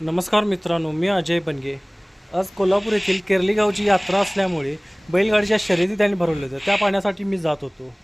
नमस्कार मित्रांनो मी अजय बनगे आज कोल्हापूर येथील केरली गावची यात्रा असल्यामुळे बैलगाडीच्या शर्यती त्यांनी भरवल्या होत्या. त्या पाहण्यासाठी मी जात होतो.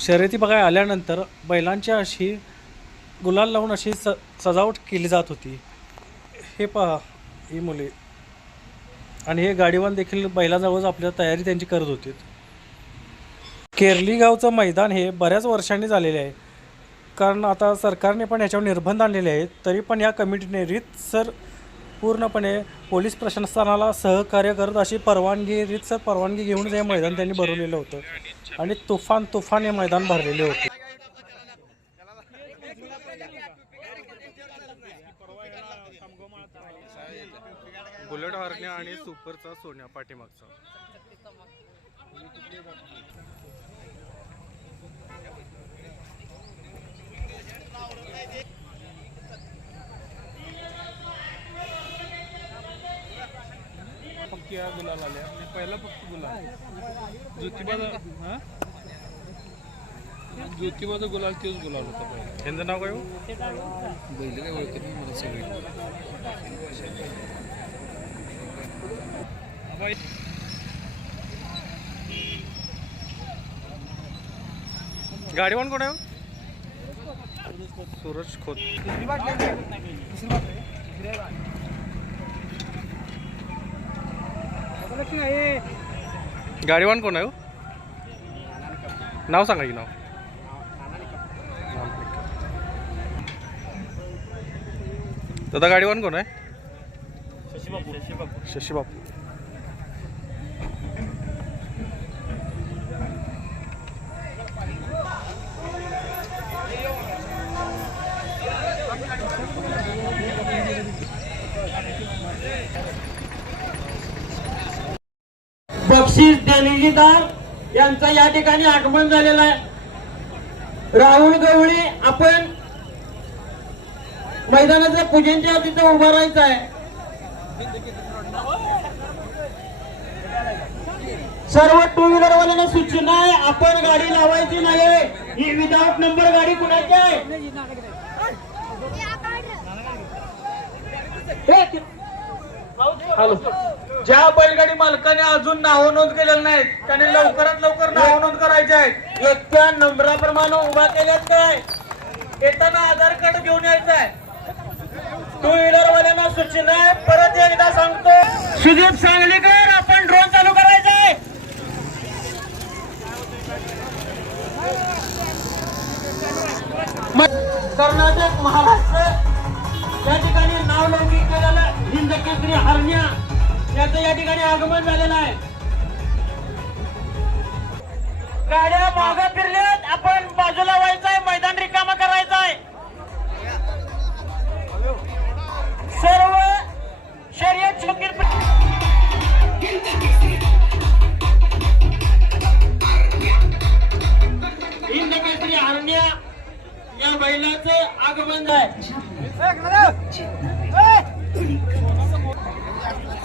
शर्यती बघायला आल्यानंतर बैलांची अशी गुलाल लावून अशी स सजावट केली जात होती. हे पहा ही मुले. आणि हे गाडीवान देखील बैलाजवळच आपल्या तयारी त्यांची करत होते. केरली गावचं मैदान हे बऱ्याच वर्षांनी झालेले आहे. कारण आता सरकारने पण याच्यावर निर्बंध आणलेले आहेत तरी पण या कमिटीने रीतसर पूर्णपणे पोलीस प्रशासनाला सहकार्य करत अशी परवानगी रीतसर परवानगी घेऊनच हे मैदान त्यांनी भरवलेलं होतं. आणि तुफान तुफान हे मैदान भरलेले होते. बुलेट हरण्या आणि सुपरचा सोन्या पाठीमागचा. या गुलाल आल्या. आणि पहिला फक्त गुलाल. ज्योतिबाचा हा? ज्योतिबाचा गुलाल तेच गुलाल होता पहिला. त्यांचं नाव काय हो? बैल काय ओळखत नाही मला सगळे. गाडीवान कोण आहे हो? सूरज खोत. गाडीवान कोण आहे हो? नाव सांगा की नाव. दादा गाडीवान कोण आहे? शशी बापू. बक्षीस दलिलीदार यांचं या ठिकाणी आगमन झालेलं आहे. राहुल गवळी आपण मैदानाच्या पूजनच्या तिथं उभं राहायचं आहे. सर्व टू व्हीलर वाल्यांना सूचना आहे आपण गाडी लावायची नाही ही विदाउट नंबर गाडी कुणाची आहे? हॅलो. ज्या बैलगाडी मालकाने अजून नाव नोंद केलेलं नाही त्याने लवकरात लवकर नाव नोंद करायचे आहे एकट्या नंबराप्रमाणे उभा केल्यात काय? येताना आधार कार्ड घेऊन यायचं आहे. टू व्हीलर वाल्यांना सूचना आहे परत एकदा सांगतो. सुदीप सांगलीकर आपण ड्रोन चालू करायचा आहे. कर्नाटक महाराष्ट्र. या ठिकाणी नाव लौकिक केलेलं हिंद केसरी हरण्या. त्याचं या ठिकाणी आगमन झालेलं आहे. गाड्या माग फिरल्यात. आपण बाजूला व्हायचंय. मैदान रिकामा करायचं आहे सर्व शर्यत हिंद केसरी हरण्या या बैलाचं आगमन आहे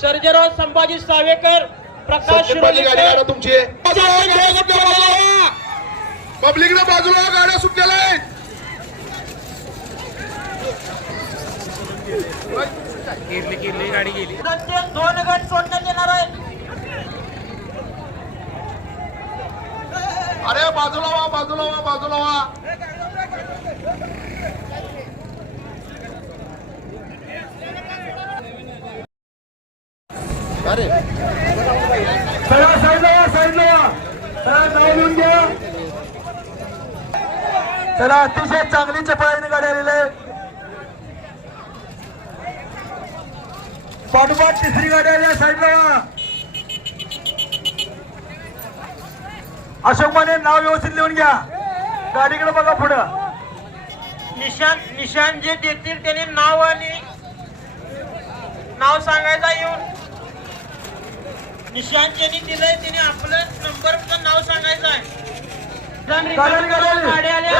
सर्जेराव संभाजी सावेकर प्रकाश गाडी. तुमची. पब्लिकने बाजूला हो, गाड्या सुटलेल्या आहेत. त्यांचे दोन गट सोडण्यात येणार आहेत. अरे बाजूला व्हा बाजूला व्हा बाजूला व्हा चला साईडला वा, साईडला वा. चला नाव लिहून घ्या त्याला अतिशय चांगली चपळाईने गाडी आलेली आहे. पाठोपाठ तिसरी गाडी आली आहे साईडला. अशोक माने नाव व्यवस्थित लिहून घ्या. गाडीकडे बघा पुढं. निशान निशान जे देतील त्याने नाव आणि नाव सांगायचा येऊन. निशांत ज्यांनी दिलंय त्याने आपलं नंबर नाव सांगायचं आहे. गाडी आल्या.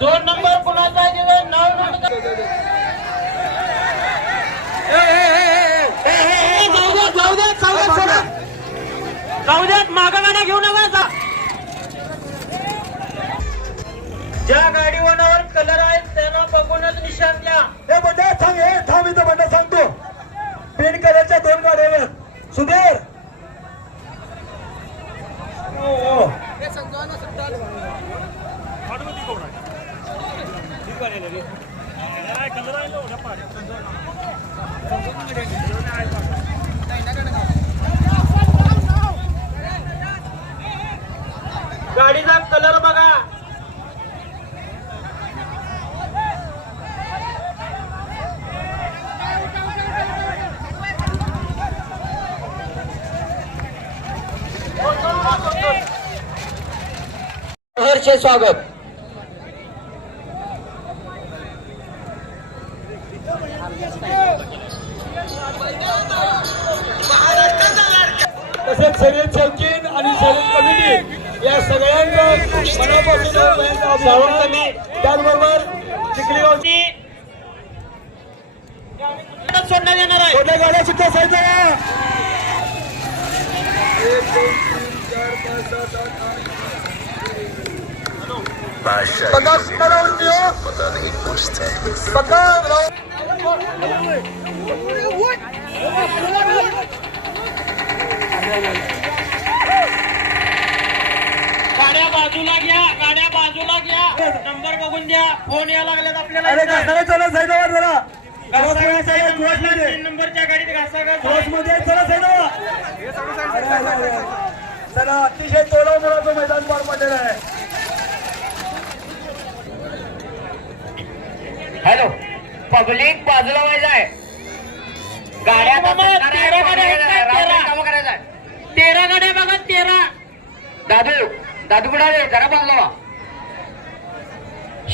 दोन नंबर कुणाचा आहे त्याचं नाव नोंद कर. ए, ए, ए, ए, ए, ए, जाऊ द्या, जाऊ द्या, जाऊ द्या, सोडा. जाऊ द्यात मागा गाड्या घेऊ नका आता. ज्या गाडीवनावर कलर आहेत त्यांना बघूनच निशाण द्या हे बंडा सांग हे थांब इथं बंडा सांगतो पेन कलरच्या दोन गाड्या सुधीर हो, हो. गाडीचा कलर बघा हर्ष स्वागत. तसेच शर्यत शौकीन आणि शर्यत कमिटी या सगळ्यांचं मनापासून त्याचबरोबर चिखलीवरती सोडण्यात येणार आहे छोट्या गाड्या सुद्धा साईडला गाड्या बाजूला घ्या गाड्या बाजूला घ्या. नंबर बघून द्या फोन या लागल्यात आपल्याला. अरे. घासाला चला साईडवर जरा. तीन नंबरच्या गाडीत आहे. मध्ये चला साईडवर चला अतिशय तोडा मोडाचं मैदान पार पडलेलं आहे. हॅलो पब्लिक बाजूला व्हायचं आहे गाड्या तेरा. गाड्या बघा तेरा. दादू दादू कुठे जरा बाजूला व्हा.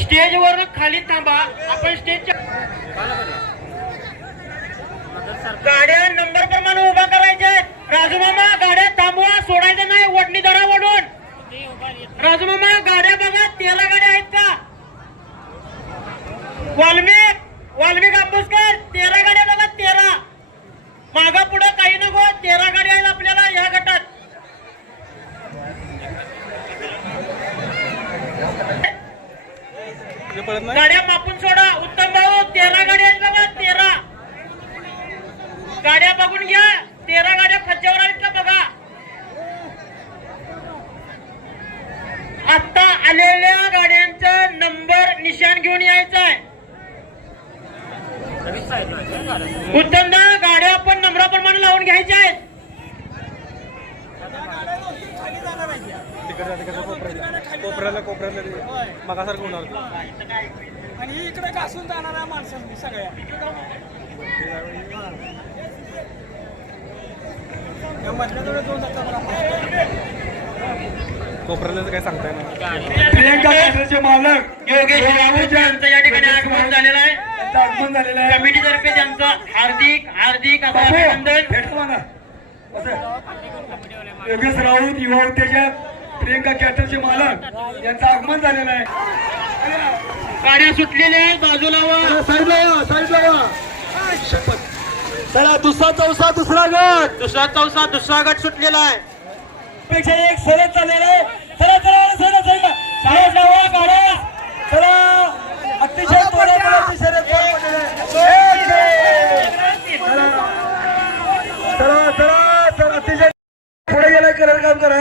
स्टेजवर खाली थांबा. आपण स्टेजच्या गाड्या नंबर प्रमाणे उभा करायच्या आहेत. राजू मामा गाड्या थांबवा सोडायचं नाही. वडणी दडा वडून. राजू मामा गाड्या बघा तेरा गाड्या आहेत का? वाल्मिक वाल्मिक आंबोसकर तेरा गाड्या बघा तेरा. मागा पुढे काही नको तेरा गाड्या आहेत आपल्याला या गटात. गाड्या मापून सोडा उत्तम भाऊ तेरा गाड्या आहेत बघा तेरा. गाड्या बघून घ्या तेरा गाड्या खच्च्यावर आहेत का बघा. आता आलेल्या गाड्यांचा नंबर निशाण घेऊन यायचा आहे उत्तमदा गाड्या आपण नंबराप्रमाणे लावून घ्यायच्या आहेत. कोपऱ्याला कोपऱ्याला मगासारखं होणार. आणि इकडे घासून जाणाऱ्या माणसांनी सगळ्या. कोपऱ्याला काय सांगता येणार प्रियंका कॅटरचे मालक योगेश राऊत यांचं या ठिकाणी आगमन झालेलं आहे. त्यांचं आगमन झालेलं आहे. कमिटीतर्फे त्यांचं हार्दिक हार्दिक अभिनंदन. भेटतो मला. बसा. योगेश राऊत युवा उत्तेजक प्रियंका कॅटरचे मालक यांचं आगमन झालेलं आहे. गाड्या सुटलेल्या आहेत बाजूला वा साईडला या साईडला या. चला दुसरा चौसा दुसरा गट. दुसरा चौसा दुसरा गट सुटलेला आहे. पेक्षा एक सरत चाललेला आहे. चला चला चला चला गाड्या. चला. अतिशय तोड्या काम करा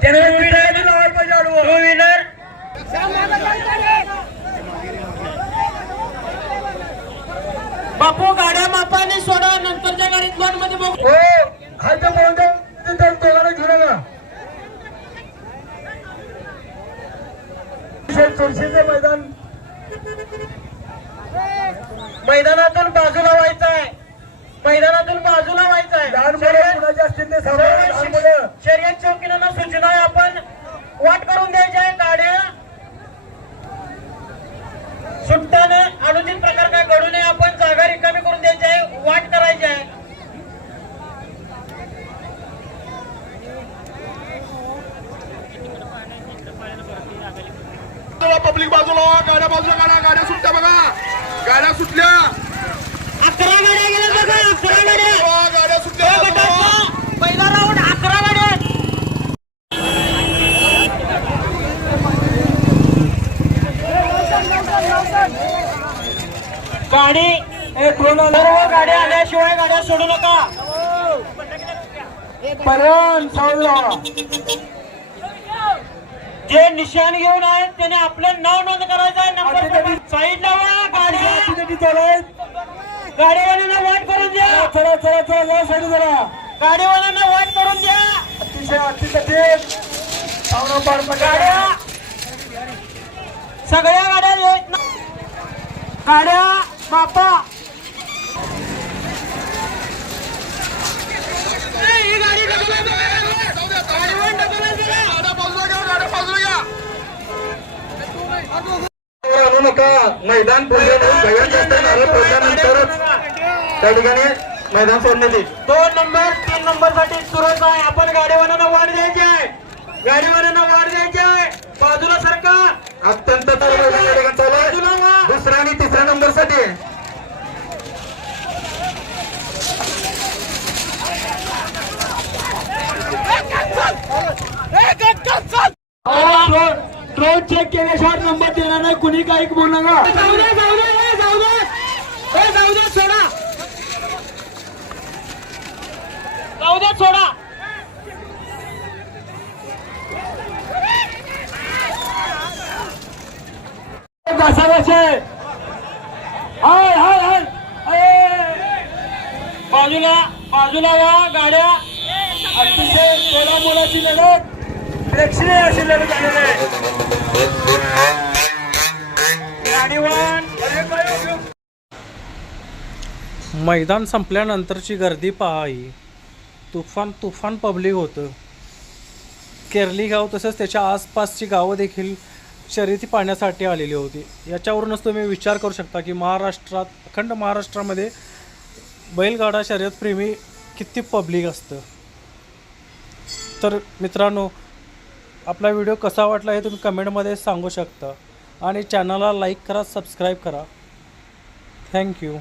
त्याने टू व्हीलर बापू गाड्या मापाने सोडा नंतरच्या गाडीत लॉटमध्ये बघू. हो हायच्या बोलतो तिथं घेऊन मैदान. मैदानातून बाजूला व्हायचं आहे मैदानातून बाजूला व्हायचं आहे लहान मुलं कुणाचे असतील ते सांभाळा लहान मुलं शर्यत चौकीनं सूचना आहे आपण वाट करून द्यायच्या आहे गाड्या लावा गाड्या बाजूला काढा गाड्या सुटल्या बघा गाड्या सुटल्या अकरा गाड्या गेल्या बघा अकरा गाड्या लावा, गाड्या सुटल्या बाजूला लावा. पहिला राऊंड अकरा गाड्या गाडी एक सर्व आल्याशिवाय गाड्या सोडू नका. जे निशाण घेऊन आहेत त्याने आपलं नाव नोंद करायचं आहे. नंबर साईडला वा गाडी गाडीवाल्यांना वाट करून द्या. चला चला चला या साईड जरा गाडीवाल्यांना वाट करून द्या. अतिशय अतिशय गाड्या. सगळ्या गाड्या गाड्या बापा ए, ही गाडी ढकला जरा. जाऊ द्या, जाऊ द्या. गाडीवर ढकला जरा. गाड्या बाजूला घ्या गाड्या बाजूला घ्या आणू नका. मैदान त्यानंतरच त्या ठिकाणी मैदान सोडण्यात येईल. दोन नंबर तीन नंबरसाठी सुरत आहे. आपण गाडीवाल्यांना वाढ द्यायची आहे. गाडीवाल्यांना वाढ द्यायची आहे. बाजूला सरका. अत्यंत. दुसऱ्या आणि तिसऱ्या नंबरसाठी ड्रोन चेक केल्याशिवाय नंबर देणार नाही कुणी काही बोल नका जाऊ दे जाऊ दे जाऊ दे जाऊ दे सोडा जाऊ दे सोडा घासाघाशी हाय हाय हाय हाय. बाजूला बाजूला या गाड्या अतिशय सोळा मुलाची लढत. प्रेक्षणीय अशी लढत झालेली आहे. हो? मैदान संपल्यानंतरची गर्दी पहा ही तुफान तुफान पब्लिक होतं. केरली गाव तसंच त्याच्या आसपासची गावं देखील शर्यती पाहण्यासाठी आलेली होती. याच्यावरूनच तुम्ही विचार करू शकता की महाराष्ट्रात अखंड महाराष्ट्रामध्ये बैलगाडा शर्यत प्रेमी किती पब्लिक असतं? तर मित्रांनो आपला व्हिडिओ कसा वाटला हे तुम्ही कमेंटमध्ये सांगू शकता. आणि चॅनलला लाईक करा सबस्क्राईब करा. थँक्यू